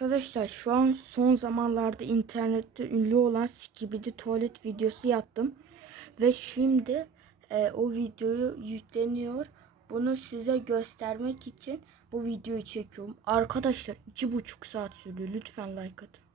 Arkadaşlar şu an son zamanlarda internette ünlü olan Skibidi tuvalet videosu yaptım. Ve şimdi e, o videoyu yükleniyor. Bunu size göstermek için bu videoyu çekiyorum. Arkadaşlar iki buçuk saat sürdü. Lütfen like atın.